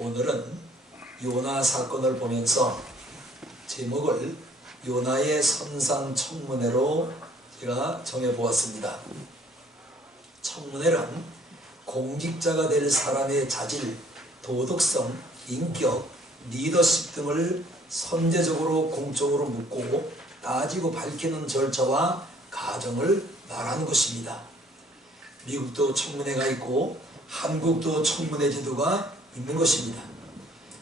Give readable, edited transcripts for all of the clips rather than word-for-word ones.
오늘은 요나 사건을 보면서 제목을 요나의 선상청문회로 제가 정해보았습니다. 청문회란 공직자가 될 사람의 자질, 도덕성, 인격, 리더십 등을 선제적으로 공적으로 묻고 따지고 밝히는 절차와 과정을 말하는 것입니다. 미국도 청문회가 있고 한국도 청문회 제도가 있는 것입니다.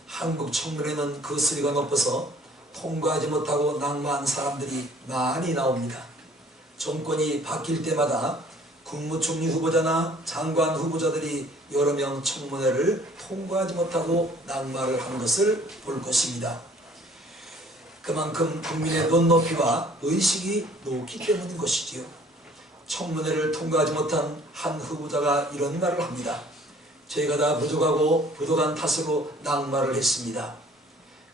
한국 청문회는 그 수위가 높아서 통과하지 못하고 낙마한 사람들이 많이 나옵니다. 정권이 바뀔 때마다 국무총리 후보자나 장관 후보자들이 여러 명 청문회를 통과하지 못하고 낙마를 한 것을 볼 것입니다. 그만큼 국민의 눈높이와 의식이 높기 때문인 것이지요. 청문회를 통과하지 못한 한 후보자가 이런 말을 합니다. 저희가 다 부족하고 부족한 탓으로 낙마를 했습니다.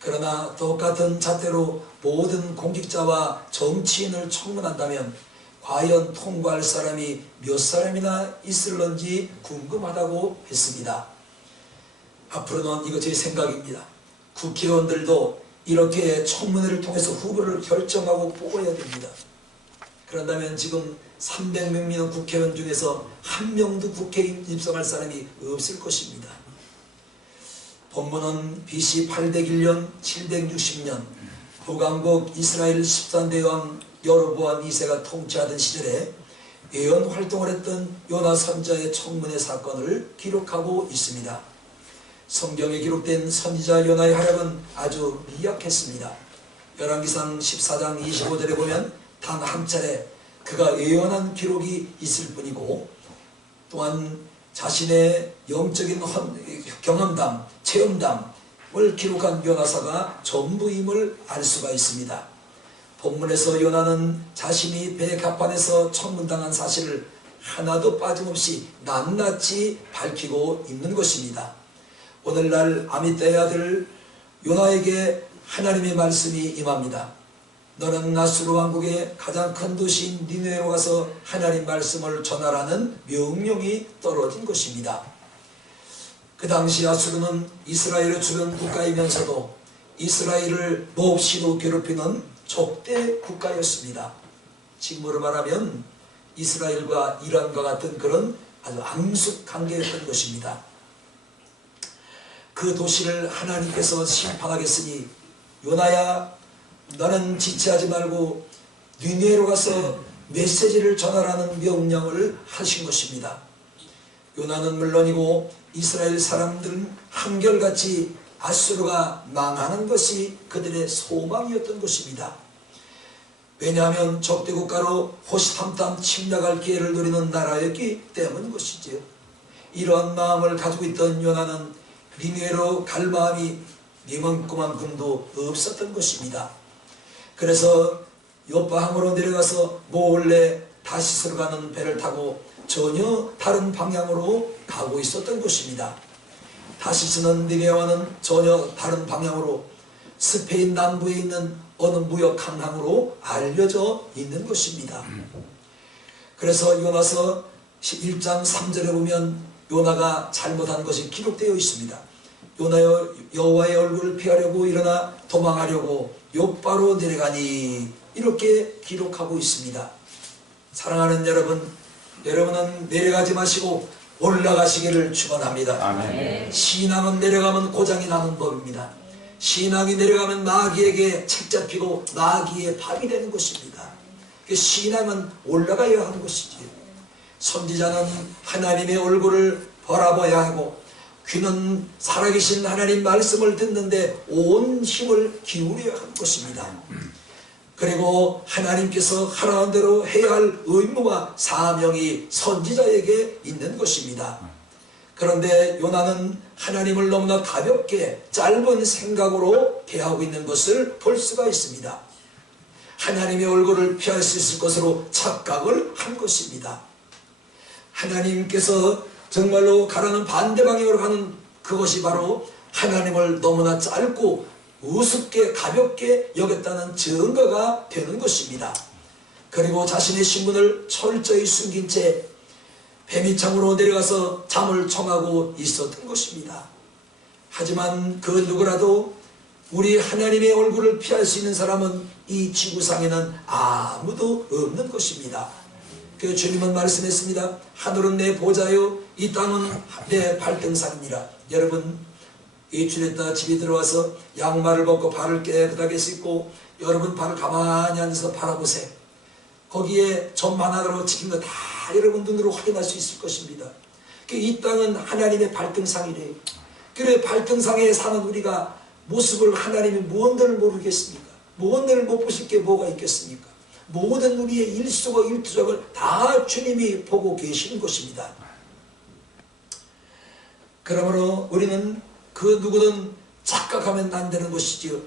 그러나 똑같은 잣대로 모든 공직자와 정치인을 청문한다면 과연 통과할 사람이 몇 사람이나 있을런지 궁금하다고 했습니다. 앞으로는 이거 제 생각입니다. 국회의원들도 이렇게 청문회를 통해서 후보를 결정하고 뽑아야 됩니다. 그런다면 지금 300명 있는 국회의원 중에서 한 명도 국회에 입성할 사람이 없을 것입니다. 본문은 BC 801년 760년 북왕국 이스라엘 13대 왕 여로보암 2세가 통치하던 시절에 예언 활동을 했던 요나 선지자의 청문회 사건을 기록하고 있습니다. 성경에 기록된 선지자 요나의 활약은 아주 미약했습니다. 열왕기상 14장 25절에 보면 단 한 차례 그가 예언한 기록이 있을 뿐이고 또한 자신의 영적인 경험담, 체험담을 기록한 요나서가 전부임을 알 수가 있습니다. 본문에서 요나는 자신이 배 갑판에서 청문당한 사실을 하나도 빠짐없이 낱낱이 밝히고 있는 것입니다. 오늘날 아미떼의 아들 요나에게 하나님의 말씀이 임합니다. 너는 아수르 왕국의 가장 큰 도시인 니느웨로 가서 하나님 말씀을 전하라는 명령이 떨어진 것입니다. 그 당시 아수르는 이스라엘의 주변 국가이면서도 이스라엘을 몹시도 괴롭히는 적대 국가였습니다. 지금으로 말하면 이스라엘과 이란과 같은 그런 아주 암숙 관계였던 것입니다. 그 도시를 하나님께서 심판하겠으니 요나야 너는 지체하지 말고 니느웨로 가서 메시지를 전하라는 명령을 하신 것입니다. 요나는 물론이고 이스라엘 사람들은 한결같이 아수르가 망하는 것이 그들의 소망이었던 것입니다. 왜냐하면 적대국가로 호시탐탐 침략할 기회를 노리는 나라였기 때문인 것이지요. 이러한 마음을 가지고 있던 요나는 니느웨로 갈 마음이 이만큼도 없었던 것입니다. 그래서 요바항으로 내려가서 몰래 다시스로 가는 배를 타고 전혀 다른 방향으로 가고 있었던 것입니다. 다시스는 니느웨와는 전혀 다른 방향으로 스페인 남부에 있는 어느 무역 항항으로 알려져 있는 것입니다. 그래서 요나서 1장 3절에 보면 요나가 잘못한 것이 기록되어 있습니다. 요나여 여호와의 얼굴을 피하려고 일어나 도망하려고 욥바로 내려가니 이렇게 기록하고 있습니다. 사랑하는 여러분, 여러분은 내려가지 마시고 올라가시기를 축원합니다. 아멘. 신앙은 내려가면 고장이 나는 법입니다. 신앙이 내려가면 마귀에게 책잡히고 마귀의 밥이 되는 것입니다. 신앙은 올라가야 하는 것이지. 선지자는 하나님의 얼굴을 바라봐야 하고 귀는 살아계신 하나님 말씀을 듣는데 온 힘을 기울여야 하는 것입니다. 그리고 하나님께서 하라는 대로 해야 할 의무와 사명이 선지자에게 있는 것입니다. 그런데 요나는 하나님을 너무나 가볍게 짧은 생각으로 대하고 있는 것을 볼 수가 있습니다. 하나님의 얼굴을 피할 수 있을 것으로 착각을 한 것입니다. 하나님께서 정말로 가라는 반대 방향으로 가는 그것이 바로 하나님을 너무나 짧고 우습게 가볍게 여겼다는 증거가 되는 것입니다. 그리고 자신의 신분을 철저히 숨긴 채 뱀이창으로 내려가서 잠을 청하고 있었던 것입니다. 하지만 그 누구라도 우리 하나님의 얼굴을 피할 수 있는 사람은 이 지구상에는 아무도 없는 것입니다. 그 주님은 말씀했습니다. 하늘은 내 보좌요 이 땅은 내 발등상이니라. 여러분 일주일에 집에 들어와서 양말을 벗고 발을 깨끗하게 씻고 여러분 발을 가만히 앉아서 바라보세요. 거기에 점만 하나로 찍힌 거 다 여러분 눈으로 확인할 수 있을 것입니다. 이 땅은 하나님의 발등상이래요. 그래 발등상에 사는 우리가 모습을 하나님이 무언들을 모르겠습니까? 무언들을 못 보실 게 뭐가 있겠습니까? 모든 우리의 일소가 일투족을 다 주님이 보고 계시는 것입니다. 그러므로 우리는 그 누구든 착각하면 안 되는 것이지요.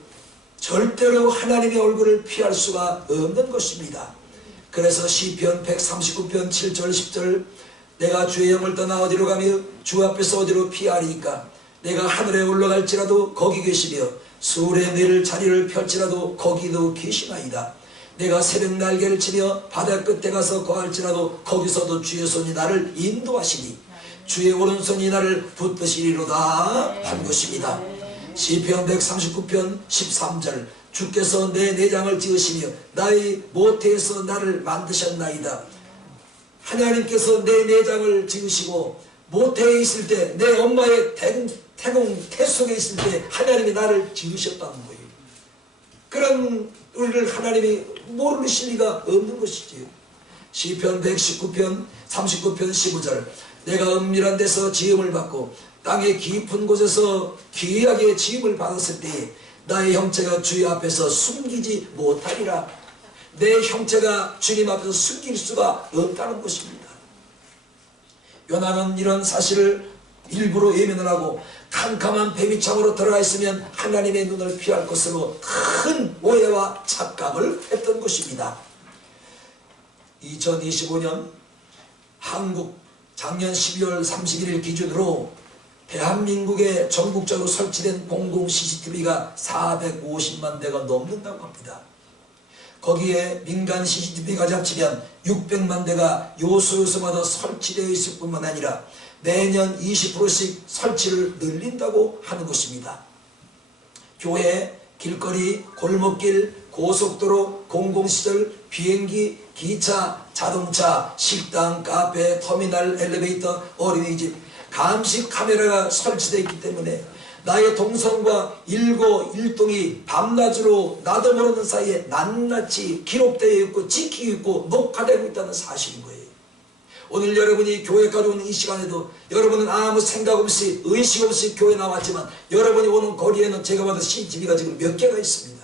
절대로 하나님의 얼굴을 피할 수가 없는 것입니다. 그래서 시편 139편 7절 10절 내가 주의 영을 떠나 어디로 가며 주 앞에서 어디로 피하리이까. 내가 하늘에 올라갈지라도 거기 계시며 수울의 내릴 자리를 펼지라도 거기도 계시나이다. 내가 새벽 날개를 치며 바다 끝에 가서 거할지라도 거기서도 주의 손이 나를 인도하시니 주의 오른손이 나를 붙드시리로다 한 것입니다. 시편 139편 13절 주께서 내 내장을 지으시며 나의 모태에서 나를 만드셨나이다. 하나님께서 내 내장을 지으시고 모태에 있을 때 내 엄마의 태 속에 있을 때 하나님이 나를 지으셨다는 거예요. 그런 우리를 하나님이 모르실 리가 없는 것이지요. 시편 119편 39편 15절 내가 은밀한 데서 지음을 받고 땅의 깊은 곳에서 귀하게 지음을 받았을 때에 나의 형체가 주의 앞에서 숨기지 못하리라. 내 형체가 주님 앞에서 숨길 수가 없다는 것입니다. 요나는 이런 사실을 일부러 외면을 하고 캄캄한 배비창으로 들어가 있으면 하나님의 눈을 피할 것으로 큰 오해와 착각을 했던 것입니다. 2025년 한국 작년 12월 31일 기준으로 대한민국에 전국적으로 설치된 공공 CCTV가 450만 대가 넘는다고 합니다. 거기에 민간 CCTV가 합치면 600만 대가 요소요소마다 설치되어 있을 뿐만 아니라 매년 20%씩 설치를 늘린다고 하는 것입니다. 교회, 길거리, 골목길, 고속도로, 공공시설, 비행기, 기차, 자동차, 식당, 카페, 터미널, 엘리베이터, 어린이집 감시 카메라가 설치되어 있기 때문에 나의 동선과 일동이 밤낮으로 나도 모르는 사이에 낱낱이 기록되어 있고 지키고 있고 녹화되고 있다는 사실인 거예요. 오늘 여러분이 교회까지 오는 이 시간에도 여러분은 아무 생각 없이 의식 없이 교회 나왔지만 여러분이 오는 거리에는 제가 봐도 CCTV가 지금 몇 개가 있습니다.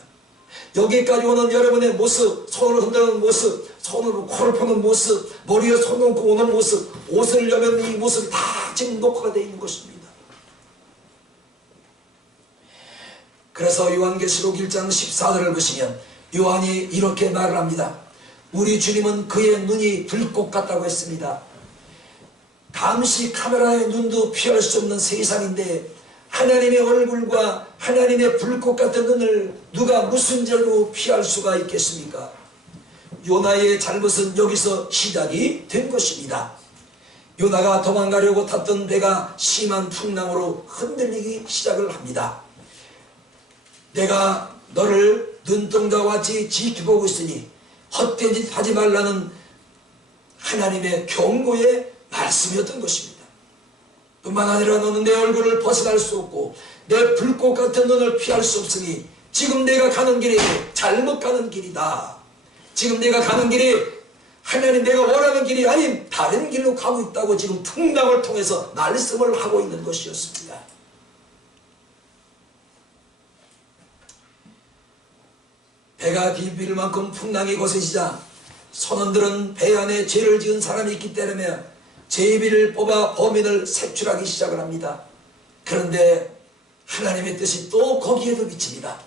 여기까지 오는 여러분의 모습, 손을 흔드는 모습, 손으로 코를 푸는 모습, 머리에 손 얹고 오는 모습, 옷을 여면 이 모습이 다 지금 녹화가 되어 있는 것입니다. 그래서 요한계시록 1장 14절을 보시면 요한이 이렇게 말을 합니다. 우리 주님은 그의 눈이 불꽃 같다고 했습니다. 감시 카메라의 눈도 피할 수 없는 세상인데 하나님의 얼굴과 하나님의 불꽃 같은 눈을 누가 무슨 죄로 피할 수가 있겠습니까? 요나의 잘못은 여기서 시작이 된 것입니다. 요나가 도망가려고 탔던 배가 심한 풍랑으로 흔들리기 시작을 합니다. 내가 너를 눈동자와 같이 지켜보고 있으니 헛된 짓 하지 말라는 하나님의 경고의 말씀이었던 것입니다. 뿐만 아니라 너는 내 얼굴을 벗어날 수 없고 내 불꽃 같은 눈을 피할 수 없으니 지금 내가 가는 길이 잘못 가는 길이다. 지금 내가 가는 길이 하나님 내가 원하는 길이 아닌 다른 길로 가고 있다고 지금 풍랑을 통해서 말씀을 하고 있는 것이었습니다. 배가 비빌 만큼 풍랑이 거세지자 선원들은 배 안에 죄를 지은 사람이 있기 때문에 제비를 뽑아 범인을 색출하기 시작을 합니다. 그런데 하나님의 뜻이 또 거기에도 미칩니다.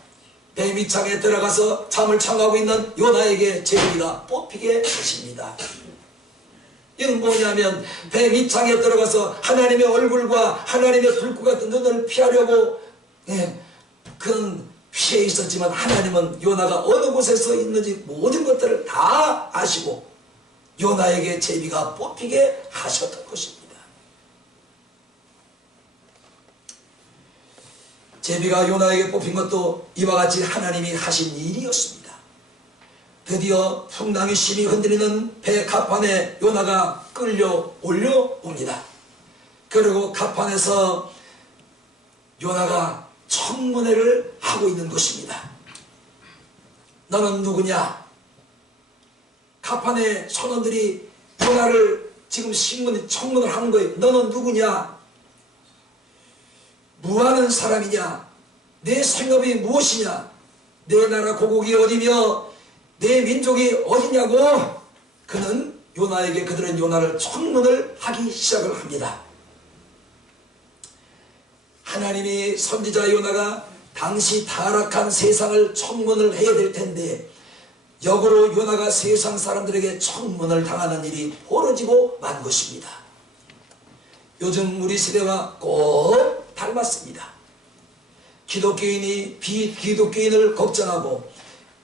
배 밑창에 들어가서 잠을 청하고 있는 요나에게 제비가 뽑히게 하십니다. 이건 뭐냐면 배 밑창에 들어가서 하나님의 얼굴과 하나님의 불꽃 같은 눈을 피하려고 그는 피해 있었지만 하나님은 요나가 어느 곳에서 있는지 모든 것들을 다 아시고 요나에게 제비가 뽑히게 하셨던 것입니다. 제비가 요나에게 뽑힌 것도 이와 같이 하나님이 하신 일이었습니다. 드디어 풍랑이 심히 흔들리는 배 갑판에 요나가 끌려 올려옵니다. 그리고 갑판에서 요나가 청문회를 하고 있는 것입니다. 너는 누구냐? 갑판의 선원들이 요나를 지금 청문을 하는 거예요. 너는 누구냐? 무하는 사람이냐? 내 생업이 무엇이냐? 내 나라 고국이 어디며 내 민족이 어디냐고 그들은 요나를 청문을 하기 시작을 합니다. 하나님이 선지자 요나가 당시 타락한 세상을 청문을 해야 될 텐데 역으로 요나가 세상 사람들에게 청문을 당하는 일이 벌어지고 만 것입니다. 요즘 우리 세대와 꼭 닮았습니다. 기독교인이 비기독교인을 걱정하고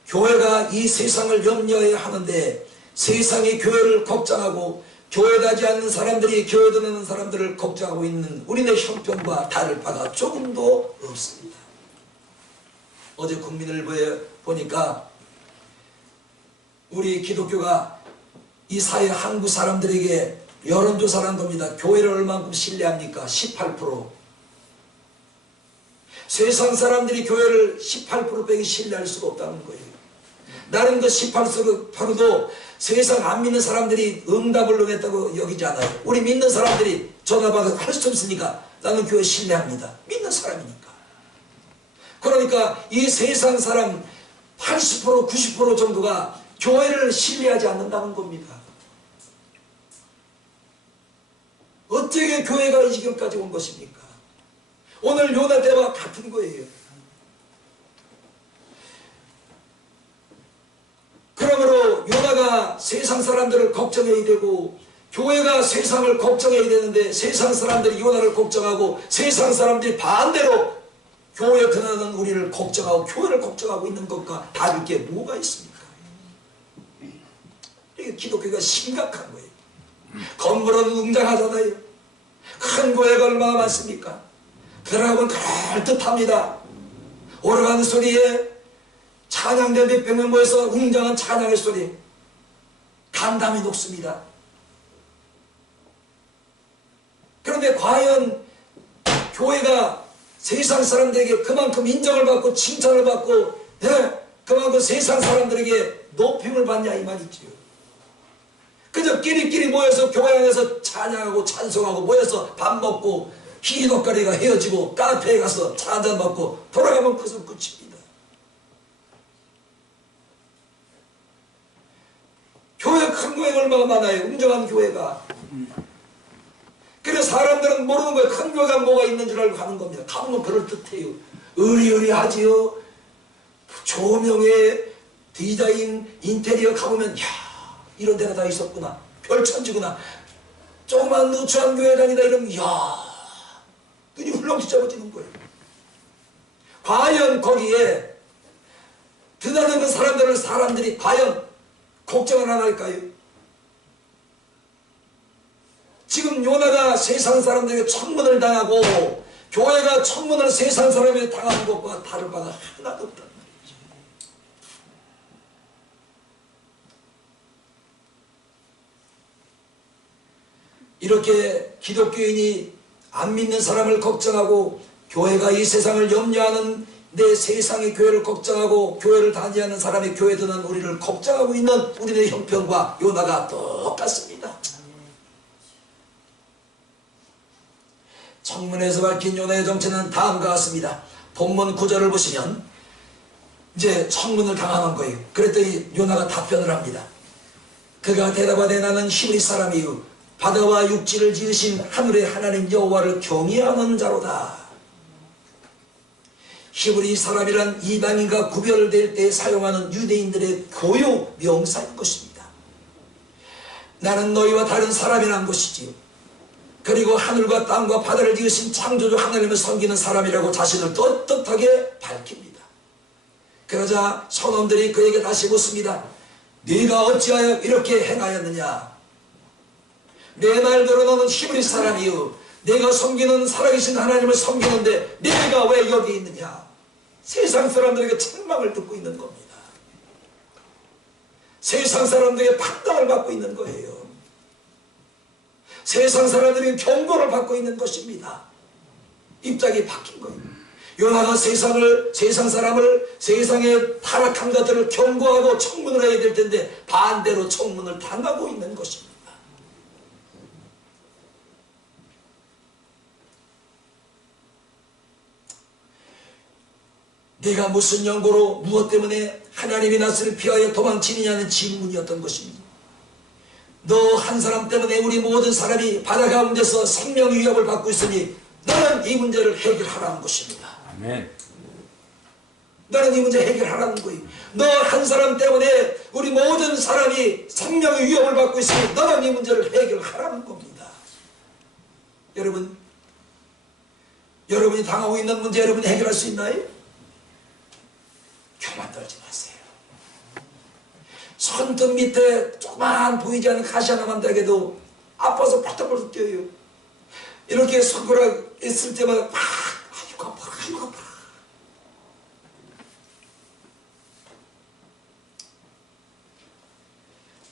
교회가 이 세상을 염려해야 하는데 세상이 교회를 걱정하고 교회다지 않는 사람들이 교회 드는 사람들을 걱정하고 있는 우리네 형편과 다를 바가 조금도 없습니다. 어제 국민일보에 보니까 우리 기독교가 이 사회 한국 사람들에게 여론조사를 한 겁니다. 교회를 얼만큼 신뢰합니까? 18%. 세상 사람들이 교회를 18%밖에 신뢰할 수가 없다는 거예요. 나름 그 18%도 세상 안 믿는 사람들이 응답을 응했다고 여기지 않아요. 우리 믿는 사람들이 전화받아서 할 수 없으니까 나는 교회 신뢰합니다. 믿는 사람이니까. 그러니까 이 세상 사람 80% 90% 정도가 교회를 신뢰하지 않는다는 겁니다. 어떻게 교회가 이 지경까지 온 것입니까? 오늘 요나 때와 같은 거예요. 그러므로 요나가 세상 사람들을 걱정해야 되고 교회가 세상을 걱정해야 되는데 세상 사람들이 요나를 걱정하고 세상 사람들이 반대로 교회에 드나는 우리를 걱정하고 교회를 걱정하고 있는 것과 다를 게 뭐가 있습니까? 이게 기독교가 심각한 거예요. 건물은 웅장하잖아요. 큰 교회가 얼마나 많습니까? 들어가면 그럴듯합니다. 오르간 소리에 찬양대 몇백 명 모여서 웅장한 찬양의 소리, 간담이 녹습니다. 그런데 과연 교회가 세상 사람들에게 그만큼 인정을 받고 칭찬을 받고 그만큼 세상 사람들에게 높임을 받냐 이 말이지요. 그저 끼리끼리 모여서 교회 안에서 찬양하고 찬송하고 모여서 밥 먹고 희덕거리가 헤어지고 카페에 가서 차 한잔 먹고 돌아가면 그것은 끝입니다. 교회 큰 교회가 얼마나 많아요. 웅장한 교회가. 그래서 사람들은 모르는 거예요. 큰 교회가 뭐가 있는 줄 알고 가는 겁니다. 가보면 그럴듯해요. 의리의리하지요. 조명에 디자인 인테리어 가보면 야 이런 데가 다 있었구나. 별천지구나. 조그만 누추한 교회 다니다 이러면 야 눈이 훌렁 뒤집어지는 거예요. 과연 거기에 드나드는 사람들이 과연 걱정을 안 할까요? 지금 요나가 세상 사람들에게 청문을 당하고 교회가 청문을 세상 사람에게 당하는 것과 다를 바가 하나도 없단 말이죠. 이렇게 기독교인이 안 믿는 사람을 걱정하고 교회가 이 세상을 염려하는 내 세상의 교회를 걱정하고 교회를 다니는 사람의 교회 드는 우리를 걱정하고 있는 우리의 형편과 요나가 똑같습니다. 청문회에서 밝힌 요나의 정체는 다음과 같습니다. 본문 9절을 보시면 이제 청문을 당하는 거예요. 그랬더니 요나가 답변을 합니다. 그가 대답하되 나는 히브리 사람이요 바다와 육지를 지으신 하늘의 하나님 여호와를 경외하는 자로다. 히브리 사람이란 이방인과 구별될 때 사용하는 유대인들의 교육 명사인 것입니다. 나는 너희와 다른 사람이란 것이지요. 그리고 하늘과 땅과 바다를 지으신 창조주 하나님을 섬기는 사람이라고 자신을 떳떳하게 밝힙니다. 그러자 선원들이 그에게 다시 묻습니다. 네가 어찌하여 이렇게 행하였느냐? 내 말대로 너는 히브리 사람이요 내가 섬기는 살아계신 하나님을 섬기는데 내가 왜 여기 있느냐? 세상 사람들에게 책망을 듣고 있는 겁니다. 세상 사람들에게 판단을 받고 있는 거예요. 세상 사람들에게 경고를 받고 있는 것입니다. 입장이 바뀐 거예요. 요나가 세상 사람을 세상의 타락한 것들을 경고하고 청문을 해야 될 텐데 반대로 청문을 당하고 있는 것입니다. 네가 무슨 연고로 무엇 때문에 하나님의 낯을 피하여 도망치느냐는 질문이었던 것입니다. 너 한 사람 때문에 우리 모든 사람이 바다 가운데서 생명 위협을 받고 있으니 너는 이 문제를 해결하라는 것입니다. 아멘. 너는 이 문제 해결하라는 거예요. 너 한 사람 때문에 우리 모든 사람이 생명의 위협을 받고 있으니 너는 이 문제를 해결하라는 겁니다. 여러분이 당하고 있는 문제 여러분이 해결할 수 있나요? 교만 떨지 마세요. 손등 밑에 조그만 보이지 않는 가시 하나만 대게도 아파서 벌떡벌떡 뛰어요. 이렇게 손가락 있을 때마다 아이고 아파라 아이고 아파라.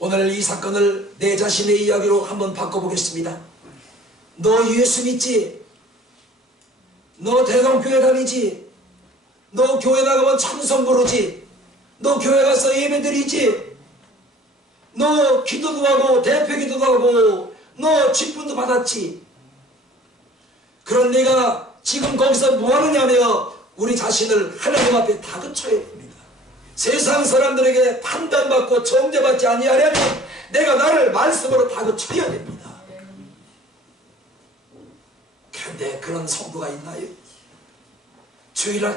오늘 이 사건을 내 자신의 이야기로 한번 바꿔보겠습니다. 너 예수 믿지? 너 대성교회 다니지? 너 교회 나가면 찬송 부르지? 너 교회 가서 예배 드리지? 너 기도도 하고 대표 기도도 하고 너 직분도 받았지? 그런 내가 지금 거기서 뭐 하느냐며 우리 자신을 하나님 앞에 다그쳐야 됩니다. 세상 사람들에게 판단받고 정죄받지 아니하려면 내가 나를 말씀으로 다그쳐야 됩니다. 그런데 그런 성도가 있나요? 주일날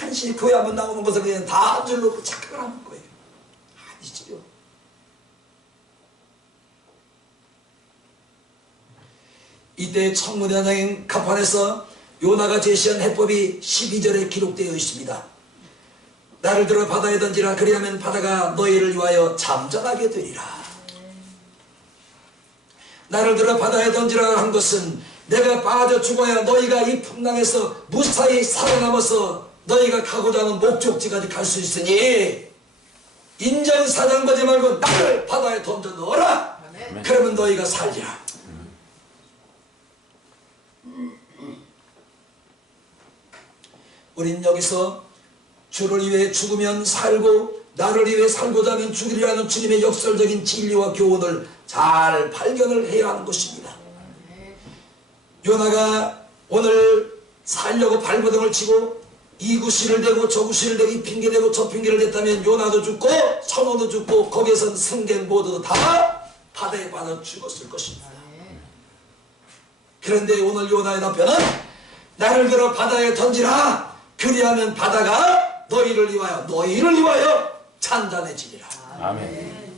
간신히 교회 한번 나오는 것을 그냥 다 한 줄로 착각을 하는 거예요. 아니지요. 이때 청문회장인 가판에서 요나가 제시한 해법이 12절에 기록되어 있습니다. 나를 들어 바다에 던지라. 그리하면 바다가 너희를 위하여 잠잠하게 되리라. 나를 들어 바다에 던지라 한 것은 내가 빠져 죽어야 너희가 이 풍랑에서 무사히 살아남아서 너희가 가고자 하는 목적지까지 갈 수 있으니 인정사정거지 말고 나를 바다에 던져 넣어라. 그러면 너희가 살리라. 우린 여기서 주를 위해 죽으면 살고 나를 위해 살고자 하면 죽으리라는 주님의 역설적인 진리와 교훈을 잘 발견을 해야 하는 것입니다. 요나가 오늘 살려고 발버둥을 치고 이 구실을 대고 저 구실을 대고 이 핑계 대고 저 핑계를 댔다면 요나도 죽고 선호도 죽고 거기에선 승객 모두 다 바다에 빠져 죽었을 것입니다. 그런데 오늘 요나의 답변은 나를 들어 바다에 던지라. 그리하면 바다가 너희를 위하여 잔잔해지리라. 아멘.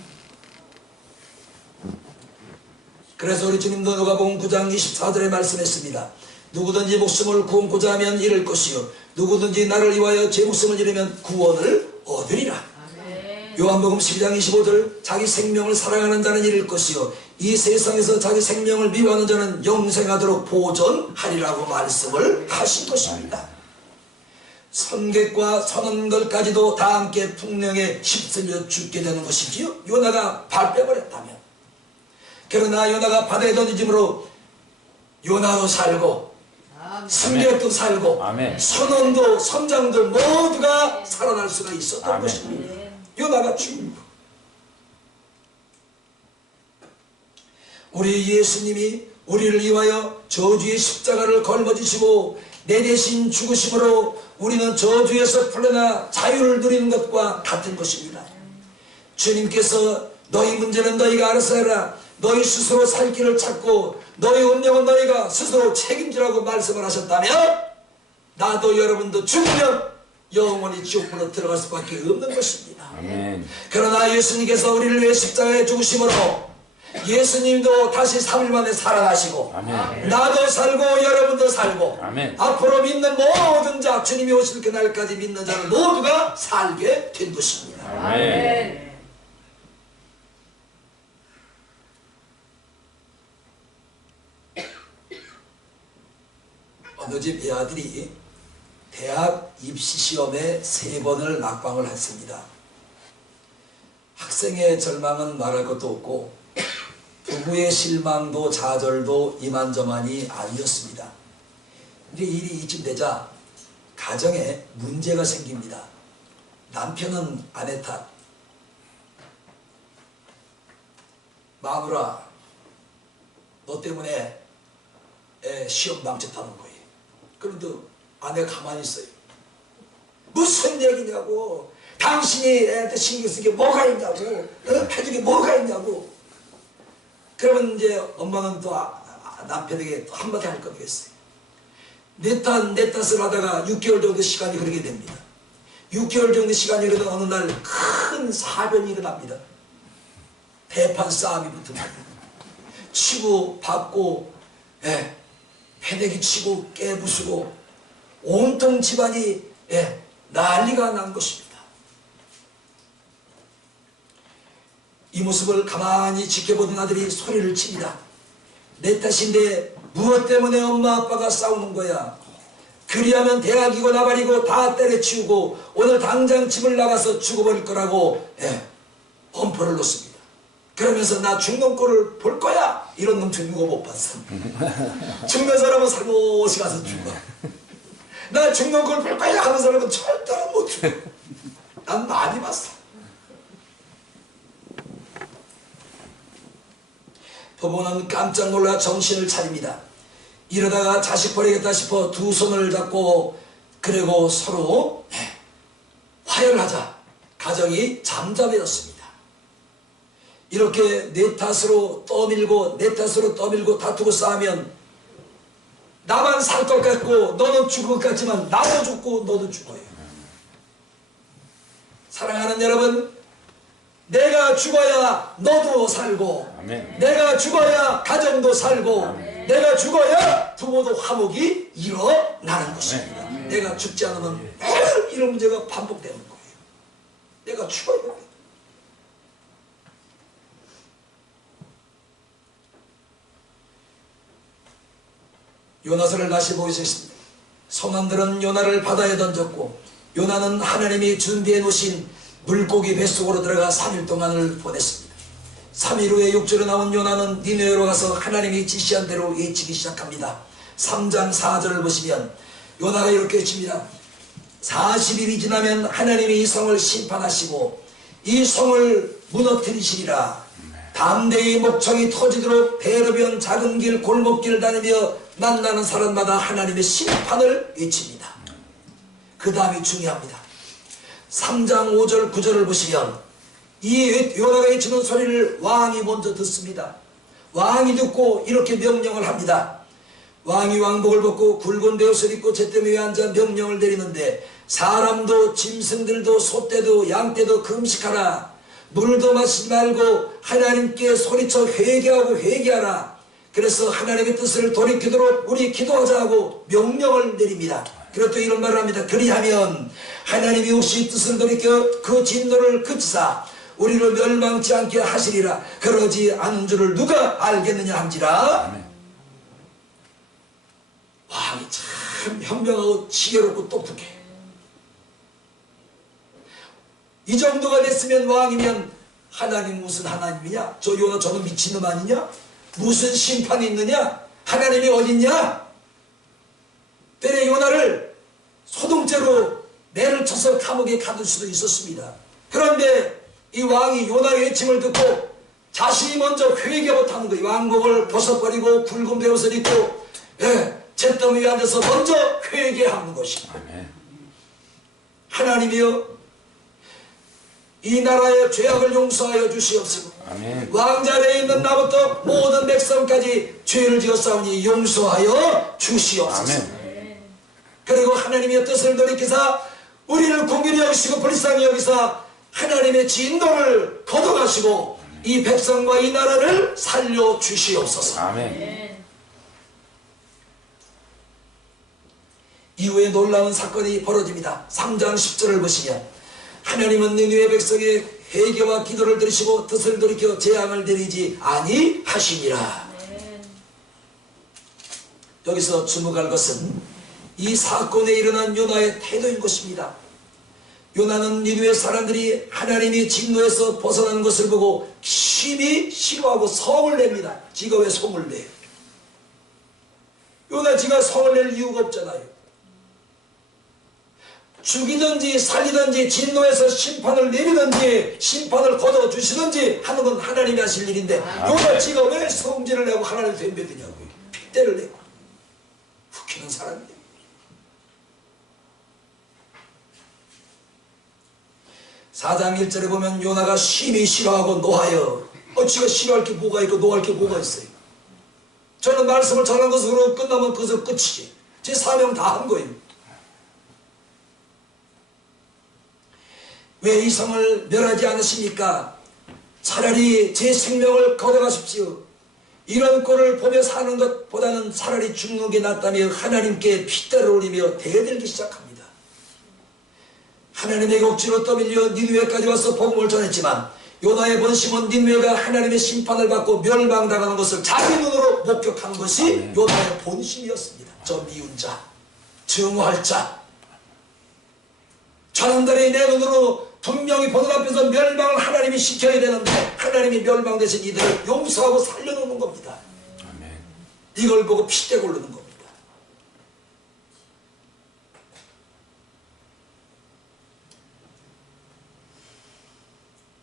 그래서 우리 주님도 누가복음 9장 24절에 말씀했습니다. 누구든지 목숨을 구원고자 하면 잃을 것이요 누구든지 나를 위하여 제 목숨을 잃으면 구원을 얻으리라. 요한복음 12장 25절 자기 생명을 사랑하는 자는 잃을 것이요 이 세상에서 자기 생명을 미워하는 자는 영생하도록 보존하리라고 말씀을 하신 것입니다. 선객과 선원들까지도 다 함께 풍령에 휩쓸려 죽게 되는 것이지요. 요나가 발 빼버렸다면. 그러나 요나가 바다에 던짐으로 요나도 살고 승객도 살고 선원도 선장도 모두가 살아날 수가 있었던 것입니다. 요나가 죽은 것. 우리 예수님이 우리를 위하여 저주의 십자가를 걸머지시고 내 대신 죽으심으로 우리는 저주에서 풀려나 자유를 누리는 것과 같은 것입니다. 주님께서 너희 문제는 너희가 알아서 해라. 너희 스스로 살 길을 찾고 너희 운명은 너희가 스스로 책임지라고 말씀을 하셨다면 나도 여러분도 죽으면 영원히 지옥으로 들어갈 수밖에 없는 것입니다. 아멘. 그러나 예수님께서 우리를 위해 십자가에 죽으심으로 예수님도 다시 3일 만에 살아나시고 아멘. 나도 살고 여러분도 살고 아멘. 앞으로 믿는 모든 자 주님이 오실 그날까지 믿는 자는 모두가 살게 된 것입니다. 아멘. 우리 집 외아들이 대학 입시 시험에 3번을 낙방을 했습니다. 학생의 절망은 말할 것도 없고 부부의 실망도 좌절도 이만저만이 아니었습니다. 근데 일이 이쯤 되자 가정에 문제가 생깁니다. 남편은 아내 탓. 마누라, 너 때문에 애 시험 망쳤다는 거예요. 그런데 아내가 가만히 있어요. 무슨 얘기냐고. 당신이 애한테 신경 쓰는 게 뭐가 있냐고. 해준 게 뭐가 있냐고. 그러면 이제 엄마는 또 남편에게 또 한마디 할 겁니다. 내 탓을 하다가 6개월 정도 시간이 흐르게 됩니다. 6개월 정도 시간이 흐르던 어느 날 큰 사변이 일어납니다. 대판 싸움이 붙습니다. 치고 받고 패대기 치고 깨부수고 온통 집안이 난리가 난 것입니다. 이 모습을 가만히 지켜보던 아들이 소리를 칩니다. 내 탓인데 무엇 때문에 엄마 아빠가 싸우는 거야. 그리하면 대학이고 나발이고 다 때려치우고 오늘 당장 집을 나가서 죽어버릴 거라고 엄포를 놓습니다. 그러면서 나 죽는 꼴을 볼 거야. 이런 놈 죽는 거 못 봤어. 죽는 사람은 살못이 가서 죽어. 나 죽는 걸 볼 거야 하는 사람은 절대로 못 죽어. 난 많이 봤어. 부부는 깜짝 놀라 정신을 차립니다. 이러다가 자식 버리겠다 싶어 두 손을 잡고 그리고 서로 화해하자. 가정이 잠잠해졌습니다. 이렇게 내 탓으로 떠밀고 다투고 싸우면 나만 살 것 같고 너는 죽을 것 같지만 나도 죽고 너도 죽어요. 사랑하는 여러분, 내가 죽어야 너도 살고 아멘. 내가 죽어야 가정도 살고 내가 죽어야 부모도 화목이 일어나는 것입니다. 내가 죽지 않으면 매일 이런 문제가 반복되는 거예요. 내가 죽어야 돼. 요나서를 다시 보시겠습니다. 선원들은 요나를 바다에 던졌고 요나는 하나님이 준비해 놓으신 물고기 뱃속으로 들어가 3일 동안을 보냈습니다. 3일 후에 육지로 나온 요나는 니느웨로 가서 하나님이 지시한 대로 외치기 시작합니다. 3장 4절을 보시면 요나가 이렇게 외칩니다. 40일이 지나면 하나님이 이 성을 심판하시고 이 성을 무너뜨리시리라. 담대히 목청이 터지도록 대로변 작은 길 골목길을 다니며 만나는 사람마다 하나님의 심판을 외칩니다. 그 다음이 중요합니다. 3장 5절 9절을 보시면 이 요나가 외치는 소리를 왕이 먼저 듣습니다. 왕이 듣고 이렇게 명령을 합니다. 왕이 왕복을 벗고 굵은 베옷을 입고 잿더미 위에 앉아 명령을 내리는데 사람도 짐승들도 소떼도 양떼도 금식하라. 물도 마시지 말고 하나님께 소리쳐 회개하라. 그래서 하나님의 뜻을 돌이키도록 우리 기도하자 하고 명령을 내립니다. 그리고 또 이런 말을 합니다. 그리하면 하나님이 혹시 뜻을 돌이켜 그 진노를 그치사 우리를 멸망치 않게 하시리라. 그러지 않은 줄을 누가 알겠느냐 한지라. 왕이 참 현명하고 지혜롭고 똑똑해. 이 정도가 됐으면 왕이면 하나님 무슨 하나님이냐? 저 요나 저는 미친놈 아니냐? 무슨 심판이 있느냐? 하나님이 어딨냐? 때려 요나를 소동죄로 매를 쳐서 감옥에 가둘 수도 있었습니다. 그런데 이 왕이 요나의 외침을 듣고 자신이 먼저 회개 못하는 거예요. 왕복을 벗어버리고 굵은 베옷을 입고 잿더미 위에 앉아서 먼저 회개하는 것입니다. 하나님이여 이 나라의 죄악을 용서하여 주시옵소서. 아멘. 왕자 내에 있는 나부터 모든 백성까지 죄를 지었사오니 용서하여 주시옵소서. 아멘. 그리고 하나님의 뜻을 돌이키사 우리를 공의히 여기시고 불쌍히 여기사 하나님의 진노를 거둬가시고 이 백성과 이 나라를 살려 주시옵소서. 아멘. 이후에 놀라운 사건이 벌어집니다. 3장 10절을 보시면 하나님은 니느웨 백성의 회개와 기도를 들으시고 뜻을 돌이켜 재앙을 내리지 아니하시니라. 여기서 주목할 것은 이 사건에 일어난 요나의 태도인 것입니다. 요나는 니느웨 사람들이 하나님이 진노에서 벗어난 것을 보고 심히 싫어하고 성을 냅니다. 지가 왜 성을 내요? 요나 지가 성을 낼 이유가 없잖아요. 죽이든지 살리든지 진노에서 심판을 내리든지 심판을 거둬주시든지 하는 건 하나님이 하실 일인데 요나 지가 왜 성질을 내고 하나님을 덤벼드냐고요. 핏대를 내고 웃기는 사람이에요. 사장 1절에 보면 요나가 심히 싫어하고 노하여 지가 싫어할 게 뭐가 있고 노할 게 뭐가 있어요. 저는 말씀을 전한 것으로 끝나면 그것으로 끝이지. 제 사명 다 한 거예요. 왜 이 성을 멸하지 않으십니까? 차라리 제 생명을 거둬가십시오. 이런 꼴을 보며 사는 것보다는 차라리 죽는 게 낫다며 하나님께 핏대를 올리며 대들기 시작합니다. 하나님에게 억지로 떠밀려 니느웨까지 와서 복음을 전했지만 요나의 본심은 니느웨가 하나님의 심판을 받고 멸망당하는 것을 자기 눈으로 목격한 것이 요나의 본심이었습니다. 저 미운 자, 증오할 자, 저놈들이 내 눈으로 분명히 보는 앞에서 멸망을 하나님이 시켜야 되는데 하나님이 멸망 대신 이들을 용서하고 살려놓는 겁니다. 이걸 보고 핏대 고르는 겁니다.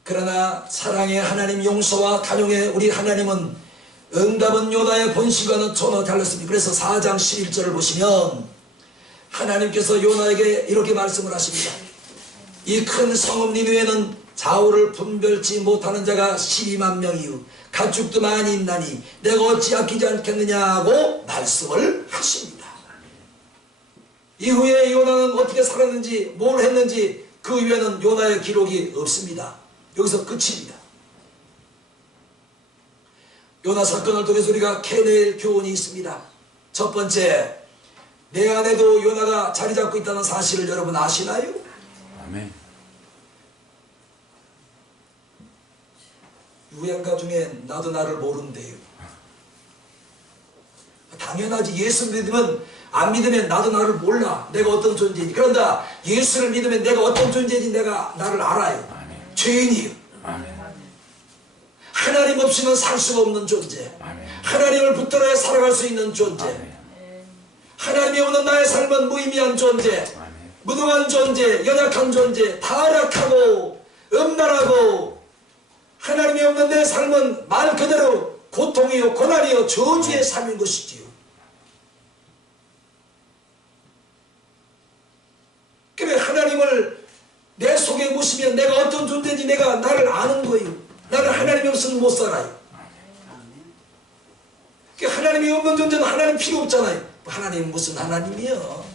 그러나 사랑의 하나님, 용서와 탄용의 우리 하나님은 응답은 요나의 본심과는 전혀 달랐습니다. 그래서 4장 11절을 보시면 하나님께서 요나에게 이렇게 말씀을 하십니다. 이 큰 성읍 니느웨는 좌우를 분별치 못하는 자가 12만 명이요 가축도 많이 있나니 내가 어찌 아끼지 않겠느냐고 말씀을 하십니다. 이후에 요나는 어떻게 살았는지 뭘 했는지 그 이후에는 요나의 기록이 없습니다. 여기서 끝입니다. 요나 사건을 통해서 우리가 캐낼 교훈이 있습니다. 첫 번째, 내 안에도 요나가 자리 잡고 있다는 사실을 여러분 아시나요? 아멘. 유행가 중에 나도 나를 모른대요. 당연하지. 예수 믿으면 안 믿으면 나도 나를 몰라. 내가 어떤 존재인지. 그런다 예수를 믿으면 내가 어떤 존재인지 내가 나를 알아요. 아멘. 죄인이요. 아멘. 하나님 없이는 살 수가 없는 존재. 아멘. 하나님을 붙들어야 살아갈 수 있는 존재. 아멘. 하나님이 없는 나의 삶은 무의미한 존재. 아멘. 무능한 존재, 연약한 존재, 타락하고 음란하고 하나님이 없는 내 삶은 말 그대로 고통이요 고난이요 저주의 삶인 것이지요. 그래 하나님을 내 속에 모시면 내가 어떤 존재인지 내가 나를 아는 거예요. 나는 하나님이 없으면 못 살아요. 하나님이 없는 존재는 하나님 필요 없잖아요. 하나님 무슨 하나님이요?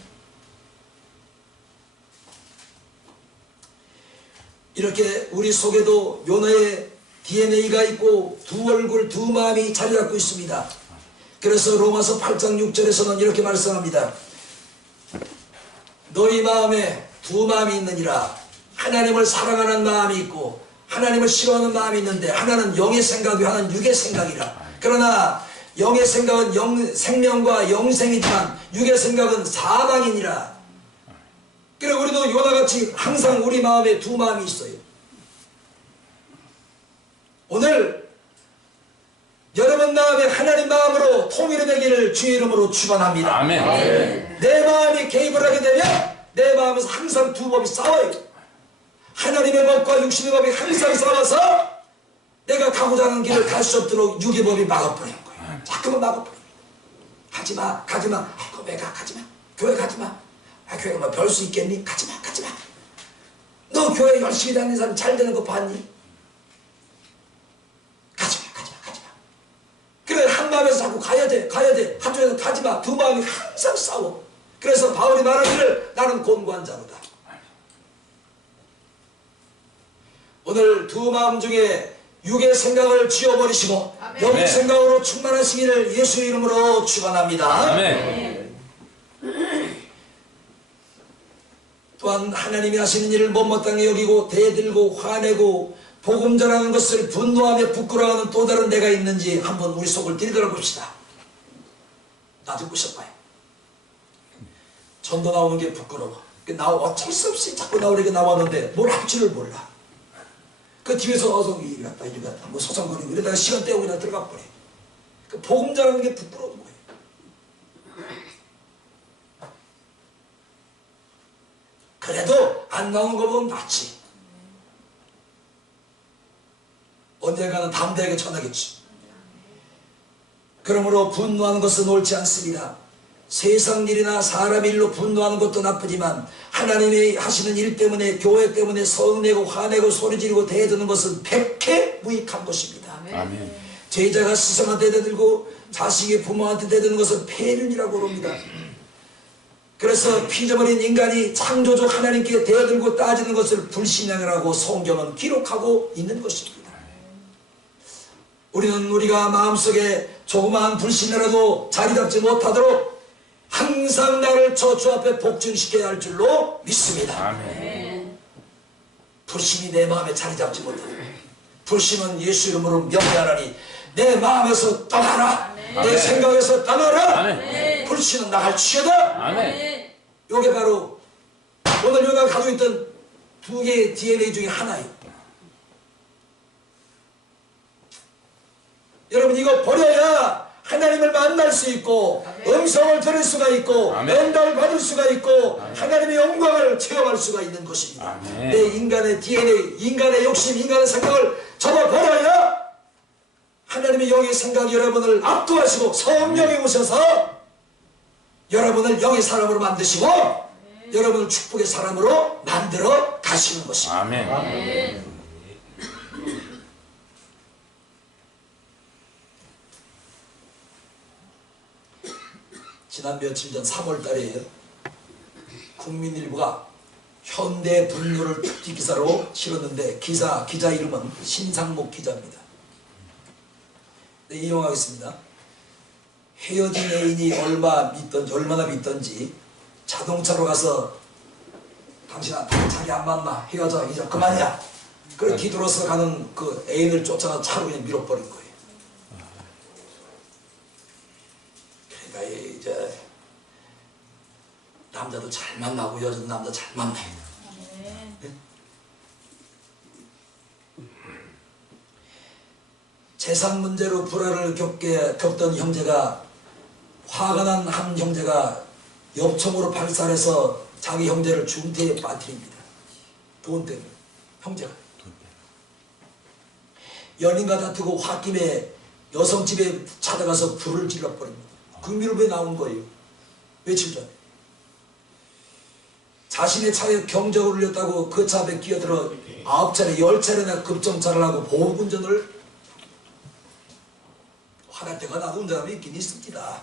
이렇게 우리 속에도 요나의 DNA가 있고 두 얼굴 두 마음이 자리 잡고 있습니다. 그래서 로마서 8장 6절에서는 이렇게 말씀합니다. 너희 마음에 두 마음이 있느니라. 하나님을 사랑하는 마음이 있고 하나님을 싫어하는 마음이 있는데 하나는 영의 생각이고 하나는 육의 생각이라. 그러나 영의 생각은 생명과 영생이지만 육의 생각은 사망이니라. 그래 우리도 요나같이 항상 우리 마음에 두 마음이 있어요. 오늘 여러분 마음에 하나님 마음으로 통일이 되기를 주의 이름으로 축원합니다. 아멘. 내 마음이 개입을 하게 되면 내 마음에서 항상 두 법이 싸워요. 하나님의 법과 육신의 법이 항상 싸워서 내가 가고자 하는 길을 갈 수 없도록 육의 법이 막아버리는 거예요. 자꾸만 막아버립니다. 하지마 가지마. 아이고 왜 가지마. 교회 가지마. 교회가 뭐 별 수 있겠니? 가지마 가지마. 너 교회 열심히 다니는 사람 잘 되는 거 봤니? 가지마 그래 한 마음에서 자꾸 가야 돼 한쪽에서 가지마. 두 마음이 항상 싸워. 그래서 바울이 말하기를 나는 곤고한 자로다. 오늘 두 마음 중에 육의 생각을 지워버리시고 영의 생각으로 충만하시기를 예수 이름으로 축원합니다. 아멘. 또한 하나님이 하시는 일을 못마땅히 여기고 대들고 화내고 복음 전하는 것을 분노하며 부끄러워하는 또 다른 내가 있는지 한번 우리 속을 들여다봅시다. 나도 보셔봐요. 전도 나오는 게 부끄러워. 나 어쩔 수 없이 자꾸 나오려고 나왔는데 뭘 할 줄을 몰라. 그 뒤에서 어서 이리 갔다 이리 갔다 뭐 소송거리고 이러다가 시간 때우고 그냥 들어가 버려. 그 복음 전하는 게 부끄러운 거예요. 그래도 안 나오는 거 보면 낫지. 언젠가는 담대하게 전하겠지. 그러므로 분노하는 것은 옳지 않습니다. 세상 일이나 사람 일로 분노하는 것도 나쁘지만 하나님이 하시는 일 때문에 교회 때문에 성내고 화내고 소리지르고 대드는 것은 백해 무익한 것입니다. 아멘. 제자가 스승한테 대들고 자식이 부모한테 대드는 것은 폐륜이라고 합니다. 그래서 피져버린 인간이 창조주 하나님께 대들고 따지는 것을 불신앙이라고 성경은 기록하고 있는 것입니다. 우리는 우리가 마음속에 조그마한 불신이라도 자리 잡지 못하도록 항상 나를 저 주 앞에 복종시켜야 할 줄로 믿습니다. 아멘. 불신이 내 마음에 자리 잡지 못하도록. 불신은 예수 이름으로 명령하니 내 마음에서 떠나라. 내 아멘. 생각에서 떠나라. 아멘. 불신은 나갈지어다. 아멘. 이게 바로 오늘 우리가 가지고 있던 두 개의 DNA 중에 하나예요. 여러분 이거 버려야 하나님을 만날 수 있고 음성을 들을 수가 있고 아멘. 응답을 받을 수가 있고 하나님의 영광을 체험할 수가 있는 것입니다. 아멘. 내 인간의 DNA, 인간의 욕심, 인간의 생각을 접어버려야 하나님의 영의 생각이 여러분을 압도하시고 성령이 오셔서 여러분을 영의 사람으로 만드시고 여러분을 축복의 사람으로 만들어 가시는 것입니다. 아멘. 지난 며칠 전 3월 달에 국민일보가 현대 분노를 특집 기사로 실었는데 기자 이름은 신상목 기자입니다. 네, 인용하겠습니다. 헤어진 애인이 얼마나 믿던지 자동차로 가서 당신아 자기 안 만나 헤어져 이제 그만이야. 그렇게 기도로서 가는 그 애인을 쫓아가 차로 그냥 밀어버린 거예요. 그러니까 이제 남자도 잘 만나고 여자도 남자 잘 만나요. 네? 재산 문제로 불화를 겪던 형제가 화가 난 한 형제가 엽총으로 발사해서 자기 형제를 중태에 빠뜨립니다. 돈 때문에 형제가 연인과 다투고 홧김에 여성집에 찾아가서 불을 질러버립니다. 국민일보에 나온 거예요. 며칠 전에 자신의 차에 경적을 울렸다고 그 차 앞에 끼어들어 9차례 10차례나 급정차를 하고 보복운전을 화날 때가 나도 운전하면 있긴 있습니다.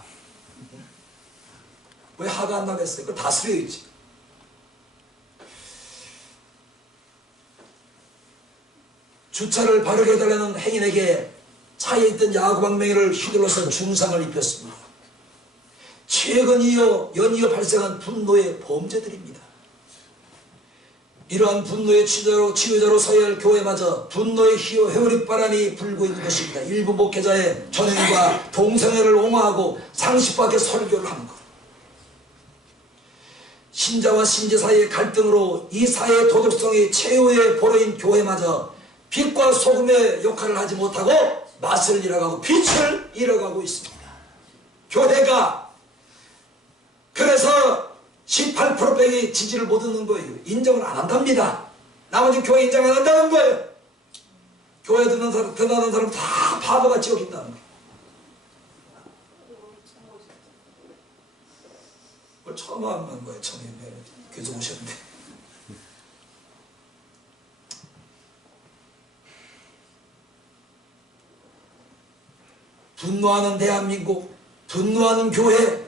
왜 화가 안 나겠어요? 그거 다스려야지. 주차를 바르게 해달라는 행인에게 차에 있던 야구방망이를 휘둘러서 중상을 입혔습니다. 최근 연이어 발생한 분노의 범죄들입니다. 이러한 분노의 치유자로 서야 할 교회마저 분노의 회오릿바람이 불고 있는 것입니다. 일부 목회자의 전행과 동성애를 옹호하고 상식 밖의 설교를 하는 것. 신자와 신자 사이의 갈등으로 이 사회의 도덕성이 최후의 보루인 교회마저 빛과 소금의 역할을 하지 못하고 맛을 잃어가고 빛을 잃어가고 있습니다. 교회가 그래서 18%밖에 지지를 못 얻는 거예요. 인정을 안 한답니다. 나머지 교회 인정 안 한다는 거예요. 교회 듣는 사람 다 바보같이 여긴다는 거예요. 그걸 처음 하는 거예요. 처음에 계속 오셨는데. 분노하는 대한민국, 분노하는 교회,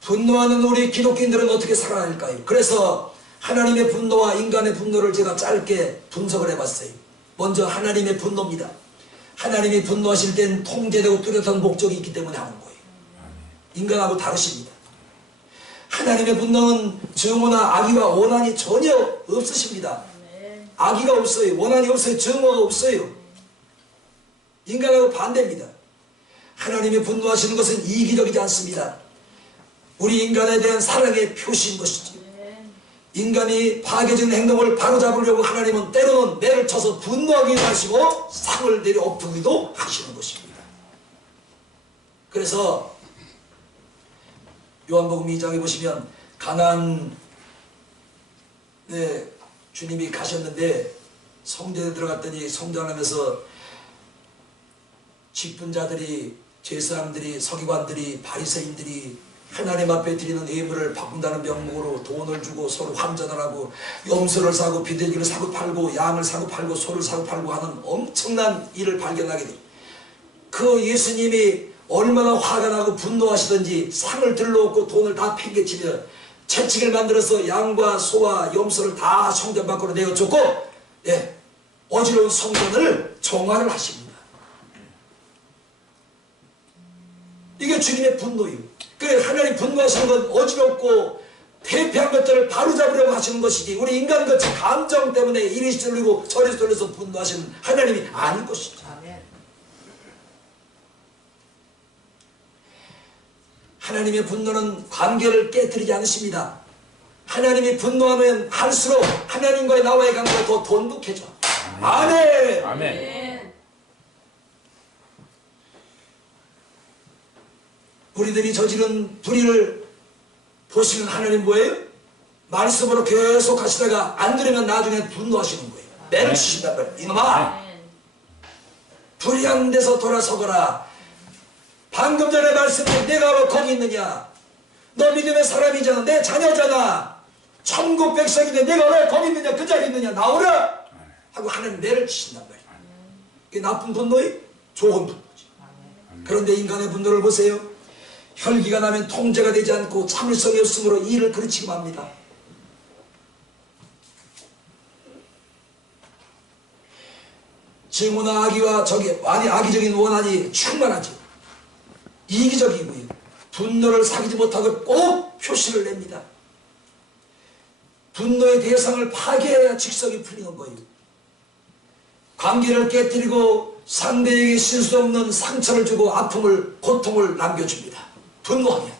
분노하는 우리 기독교인들은 어떻게 살아야 할까요? 그래서 하나님의 분노와 인간의 분노를 제가 짧게 분석을 해봤어요. 먼저 하나님의 분노입니다. 하나님이 분노하실 땐 통제되고 뚜렷한 목적이 있기 때문에 하는 거예요. 인간하고 다르십니다. 하나님의 분노는 증오나 악의와 원한이 전혀 없으십니다. 악의가 없어요. 원한이 없어요. 증오가 없어요. 인간하고 반대입니다. 하나님이 분노하시는 것은 이기적이지 않습니다. 우리 인간에 대한 사랑의 표시인 것이지. 인간이 파괴적인 행동을 바로잡으려고 하나님은 때로는 매를 쳐서 분노하기도 하시고 상을 내려 엎드기도 하시는 것입니다. 그래서 요한복음 2장에 보시면 가나안 주님이 가셨는데 성전에 들어갔더니 성전하면서 직분자들이, 제사장들이, 서기관들이, 바리새인들이 하나님 앞에 드리는 예물을 바꾼다는 명목으로 돈을 주고 서로 환전을 하고 염소를 사고 비둘기를 사고 팔고 양을 사고 팔고 소를 사고 팔고 하는 엄청난 일을 발견하게 됩니다. 그 예수님이 얼마나 화가 나고 분노하시던지 상을 들러엎고 돈을 다 팽개치며 채찍을 만들어서 양과 소와 염소를 다 성전 밖으로 내어줬고 어지러운 성전을 정화를 하십니다. 이게 주님의 분노예요. 그래, 하나님 분노하시는 건 어지럽고 대피한 것들을 바로잡으려고 하시는 것이지 우리 인간같이 감정 때문에 이리 쏠리고 저리 쏠려서 분노하시는 하나님이 아닌 것이죠. 하나님의 분노는 관계를 깨뜨리지 않으십니다. 하나님이 분노하면 할수록 하나님과의 나와의 관계가 더 돈독해져. 아멘. 아멘. 우리들이 저지른 불의를 보시는 하나님 뭐예요? 말씀으로 계속 하시다가 안 들으면 나중에 분노하시는 거예요. 매를 치신단 말이에요. 이놈아, 불의한 데서 돌아서거라. 방금 전에 말씀드린 내가 왜 거기 있느냐? 너 믿음의 사람이잖아. 내 자녀잖아. 천국 백성인데 내가 왜 거기 있느냐? 그 자리에 있느냐? 나오라! 하고 하나님 매를 치신단 말이에요. 이게 나쁜 분노예요? 좋은 분노지. 그런데 인간의 분노를 보세요. 혈기가 나면 통제가 되지 않고 참을성이 없으므로 이를 그르치고 맙니다. 증오나 악의와 악의적인 원한이 충만하죠. 이기적이고요. 분노를 사귀지 못하고 꼭 표시를 냅니다. 분노의 대상을 파괴해야 직성이 풀리는 거예요. 관계를 깨뜨리고 상대에게 쉴 수 없는 상처를 주고 아픔을, 고통을 남겨줍니다. 분노하면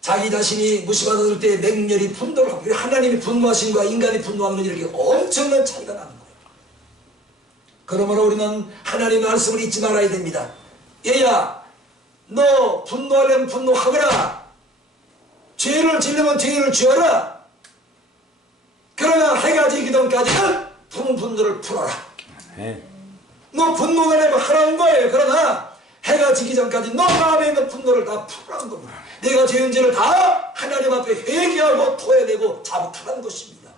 자기 자신이 무시받았을 때 맹렬히 분노를 하고, 하나님이 분노하신 것과 인간이 분노하는 건 이렇게 엄청난 차이가 나는 거예요. 그러므로 우리는 하나님의 말씀을 잊지 말아야 됩니다. 얘야, 너 분노하려면 분노하거라. 죄를 지르면 죄를 지어라. 그러나 해가 지기 전까지는 분노를 풀어라. 너 분노가 내면 하라는 거예요. 그러나 해가 지기 전까지 너 마음에 있는 분노를 다 풀라는 겁니다. 내가 지은 죄를 다 하나님 앞에 회개하고 토해내고 자복하라는 것입니다.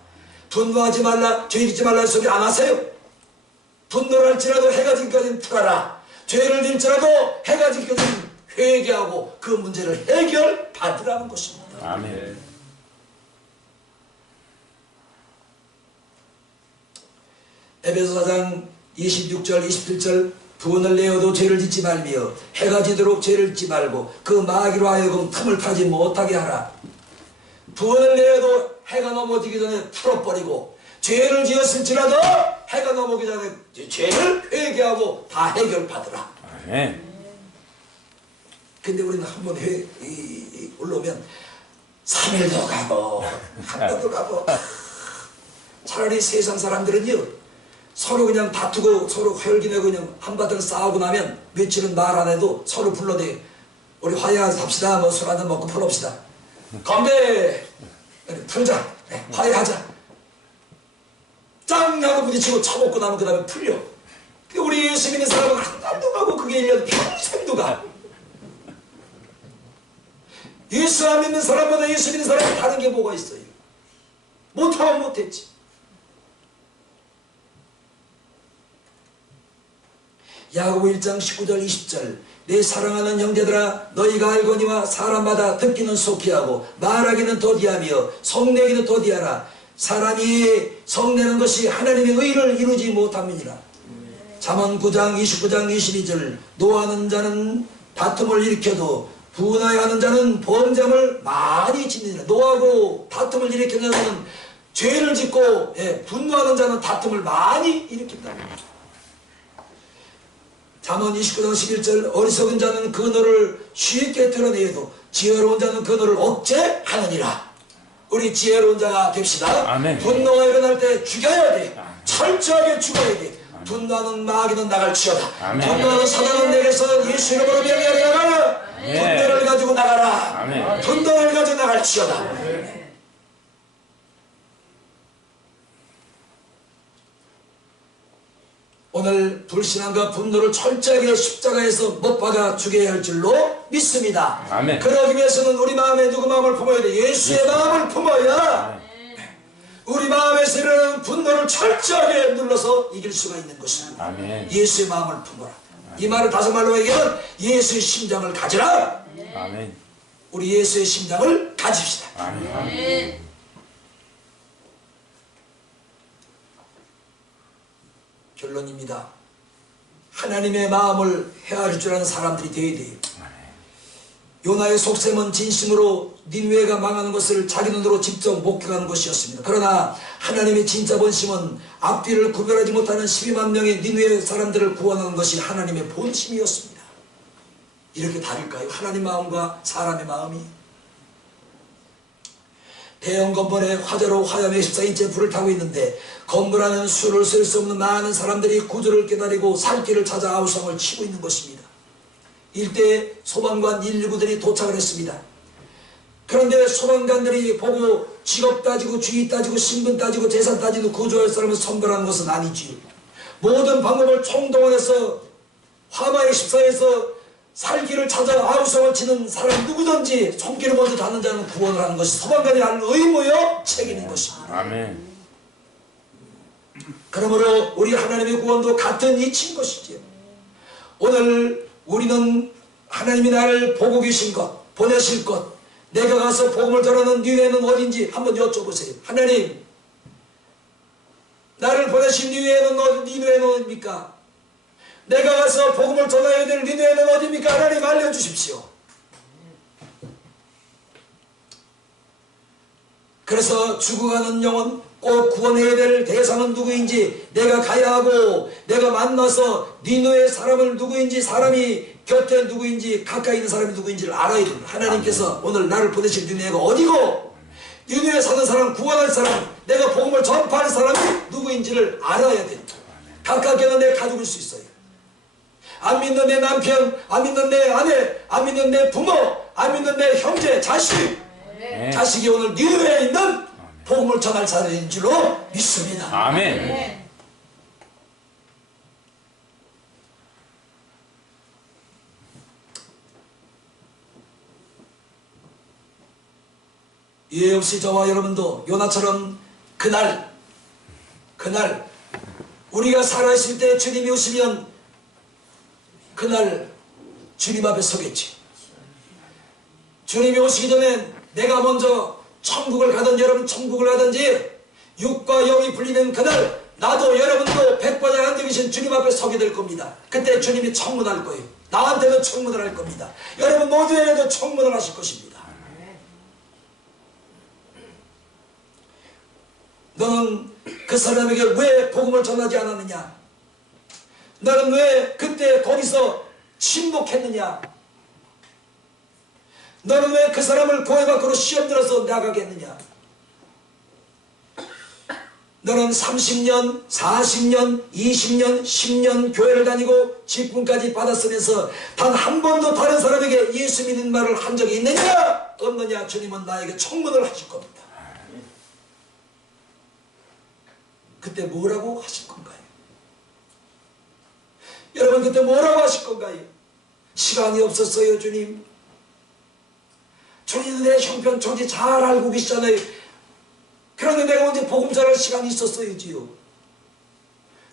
분노하지 말라, 죄 짓지 말라는 소리 안 하세요. 분노를 할지라도 해가 지기까지는 풀어라. 죄를 질지라도 해가 지기까지는 회개하고 그 문제를 해결받으라는 것입니다. 아멘. 에베소 4장 26절 27절 분을 내어도 죄를 짓지 말며 해가 지도록 죄를 짓지 말고 그 마귀로 하여금 틈을 타지 못하게 하라. 분을 내어도 해가 넘어지기 전에 풀어버리고 죄를 지었을지라도 해가 넘어오기 전에 죄를 회개하고 다 해결받으라. 아멘. 근데 우리는 한번 올라오면 3일도 가고 한 번도 가고 차라리 세상 사람들은요 서로 그냥 다투고 서로 혈기내고 그냥 한바탕 싸우고 나면 며칠은 말 안 해도 서로 불러대. 우리 화해합시다. 뭐 술 한잔 먹고 풀읍시다. 건배! 풀자. 화해하자. 짱 하고 부딪히고 쳐먹고 나면 그 다음에 풀려. 우리 예수 믿는 사람은 한 달도 가고 그게 1년 평생도 가. 예수 안 믿는 사람보다 예수 믿는 사람이 다른 게 뭐가 있어요? 못하면 못했지. 야고보 1장 19절 20절 내 사랑하는 형제들아 너희가 알거니와 사람마다 듣기는 속히 하고 말하기는 더디하며 성내기는 더디하라. 사람이 성내는 것이 하나님의 의를 이루지 못함이니라. 잠언 9장 29장 22절 노하는 자는 다툼을 일으켜도 분하여 하는 자는 번점을 많이 짓느니라. 노하고 다툼을 일으키는 자는 죄를 짓고 분노하는 자는 다툼을 많이 일으킨다. 잠언 29장 11절 어리석은 자는 근호를 쉽게 드러내어도 지혜로운 자는 근호를 억제하느니라. 우리 지혜로운 자가 됩시다. 아멘. 분노가 일어날 때 죽여야 돼. 아멘. 철저하게 죽어야 돼. 분노하는 마귀는 나갈지어다. 아멘. 분노하는 사단은 내게서 예수 이름으로 명령하여 나가라. 분노를 가지고 나가라. 아멘. 분노를 가지고 나갈지어다. 오늘 불신앙과 분노를 철저하게 십자가에서 못 박아 죽여야 할 줄로 믿습니다. 아멘. 그러기 위해서는 우리 마음에 누구 마음을 품어야 돼? 예수의 마음을 품어야 우리 마음에서 일어나는 분노를 철저하게 눌러서 이길 수가 있는 것입니다. 아멘. 예수의 마음을 품어라. 이 말을 다섯 말로 얘기하면 예수의 심장을 가져라. 아멘. 우리 예수의 심장을 가집시다. 아멘. 결론입니다. 하나님의 마음을 헤아릴 줄 아는 사람들이 되어야 돼요. 요나의 속셈은 진심으로 니느웨가 망하는 것을 자기 눈으로 직접 목격하는 것이었습니다. 그러나 하나님의 진짜 본심은 앞뒤를 구별하지 못하는 12만 명의 니느웨 사람들을 구원하는 것이 하나님의 본심이었습니다. 이렇게 다를까요? 하나님 마음과 사람의 마음이. 대형 건물에 화재로 화염의 14인치 불을 타고 있는데 건물 안에는 수를 쓸 수 없는 많은 사람들이 구조를 기다리고 살 길을 찾아 아우성을 치고 있는 것입니다. 일대에 소방관 119들이 도착을 했습니다. 그런데 소방관들이 보고 직업 따지고 주의 따지고 신분 따지고 재산 따지고 구조할 사람을 선별하는 것은 아니지요. 모든 방법을 총동원해서 화마의 14에서 살기를 찾아 아우성을 치는 사람 누구든지 손길을 먼저 닿는 자는 구원을 하는 것이 소방관이 하는 의무요 책임인 것입니다. 아멘. 그러므로 우리 하나님의 구원도 같은 이치인 것이지요. 오늘 우리는 하나님이 나를 보고 계신 것, 보내실 것, 내가 가서 복음을 전하는 니느웨는 어딘지 한번 여쭤보세요. 하나님, 나를 보내신 니느웨는 어디입니까? 내가 가서 복음을 전해야 될 니느웨는 어디입니까? 하나님 알려주십시오. 그래서 죽어가는 영혼, 꼭 구원해야 될 대상은 누구인지, 내가 가야 하고 내가 만나서 니느웨 사람을 누구인지, 사람이 곁에 누구인지, 가까이 있는 사람이 누구인지를 알아야 됩니다. 하나님께서 오늘 나를 보내실 니느웨가 어디고, 니느웨 사는 사람, 구원할 사람, 내가 복음을 전파할 사람이 누구인지를 알아야 됩니다. 가깝게는 내 가족일 수 있어요. 안 믿는 내 남편, 안 믿는 내 아내, 안 믿는 내 부모, 안 믿는 내 형제, 자식, 자식이 오늘 니느웨에 있는 복음을 전할 사람인 줄로 믿습니다. 아멘. 이해 없이 저와 여러분도 요나처럼 그날 우리가 살아있을 때 주님이 오시면 그날 주님 앞에 서겠지. 주님이 오시기 전에 내가 먼저 천국을 가든지 여러분 천국을 가든지 육과 영이 분리된 그날 나도 여러분도 백번에 앉아 계신 주님 앞에 서게 될 겁니다. 그때 주님이 청문할 거예요. 나한테도 청문을 할 겁니다. 여러분 모두에게도 청문을 하실 것입니다. 너는 그 사람에게 왜 복음을 전하지 않았느냐? 너는 왜 그때 거기서 침묵했느냐? 너는 왜 그 사람을 교회 밖으로 시험 들어서 나가게 했느냐? 너는 30년, 40년, 20년, 10년 교회를 다니고 직분까지 받았으면서 단 한 번도 다른 사람에게 예수 믿는 말을 한 적이 있느냐? 없느냐? 주님은 나에게 청문을 하실 겁니다. 그때 뭐라고 하실 건가요? 여러분 그때 뭐라고 하실 건가요? 시간이 없었어요 주님. 주님은 내 형편 처지 잘 알고 계시잖아요. 그런데 내가 언제 복음 전할 시간이 있었어요지요?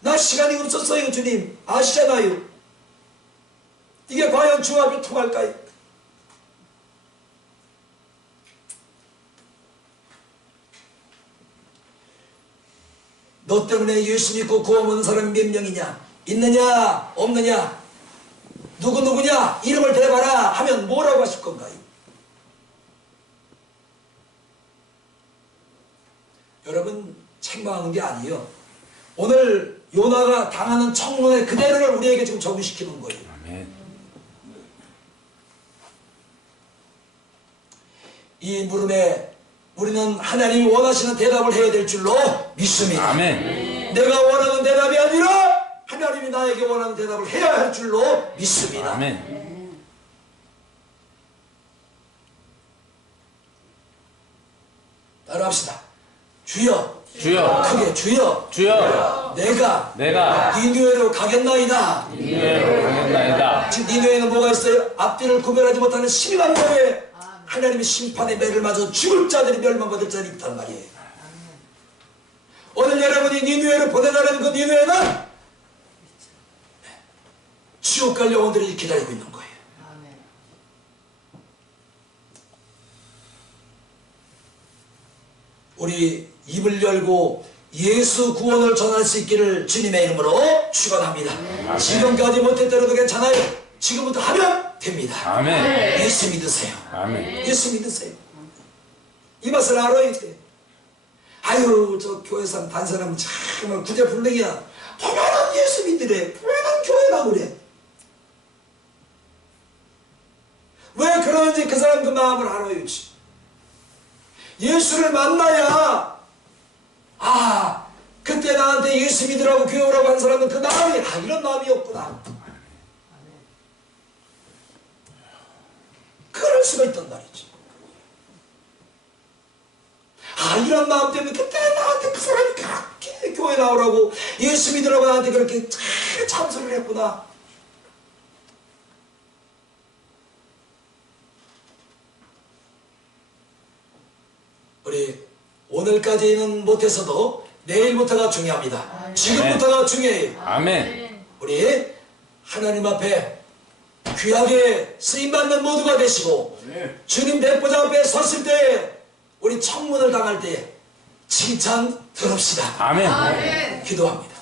나 시간이 없었어요 주님. 아시잖아요. 이게 과연 주 앞에 통할까요? 너 때문에 예수 믿고 구원 얻는 사람이 몇 명이냐? 있느냐? 없느냐? 누구냐? 이름을 대봐라 하면 뭐라고 하실 건가요? 여러분 책망하는 게 아니에요. 오늘 요나가 당하는 청문회 그대로를 우리에게 지금 적용시키는 거예요. 아멘. 이 물음에 우리는 하나님이 원하시는 대답을 해야 될 줄로 믿습니다. 아멘. 내가 원하는 대답이 아니라 하나님이 나에게 원하는 대답을 해야 할 줄로 믿습니다. 아멘. 따라합시다. 주여, 주여, 크게 주여, 주여, 내가 내가 니느웨로 가겠나이다. 니느웨로 가겠나이다. 지금 니느웨는 뭐가 있어요? 앞뒤를 구별하지 못하는 심한 명에 하나님의 심판의 매를 맞아 죽을 자들이 멸망받을 자들이 있단 말이에요. 오늘 여러분이 니느웨를 보내달라는 그 니느웨는 지옥 갈 영혼들이 기다리고 있는 거예요. 우리 입을 열고 예수 구원을 전할 수 있기를 주님의 이름으로 축원합니다. 지금까지 못했더라도 괜찮아요. 지금부터 하면 됩니다. 아멘. 예수 믿으세요. 아멘. 예수 믿으세요. 이 맛을 알아야 돼. 아유, 저 교회 사람 단 사람은 정말 구제불능이야. 보면은 예수 믿으래. 보면은 교회 나오래. 왜 그러는지 그 사람 그 마음을 알아야지. 예수를 만나야 그때 나한테 예수 믿으라고 교회 오라고 한 사람은 그 마음이 이런 마음이었구나. 그럴 수가 있단 말이지. 이런 마음 때문에 그때 나한테 그 사람이 그렇게 교회 나오라고 예수 믿으라고 나한테 그렇게 참소리를 했구나. 우리 오늘까지는 못해서도 내일부터가 중요합니다. 지금부터가 중요해요. 아멘. 우리 하나님 앞에 귀하게 쓰임받는 모두가 되시고 주님 대보좌 앞에 섰을 때 우리 청문을 당할 때 칭찬 들읍시다. 아멘. 기도합니다.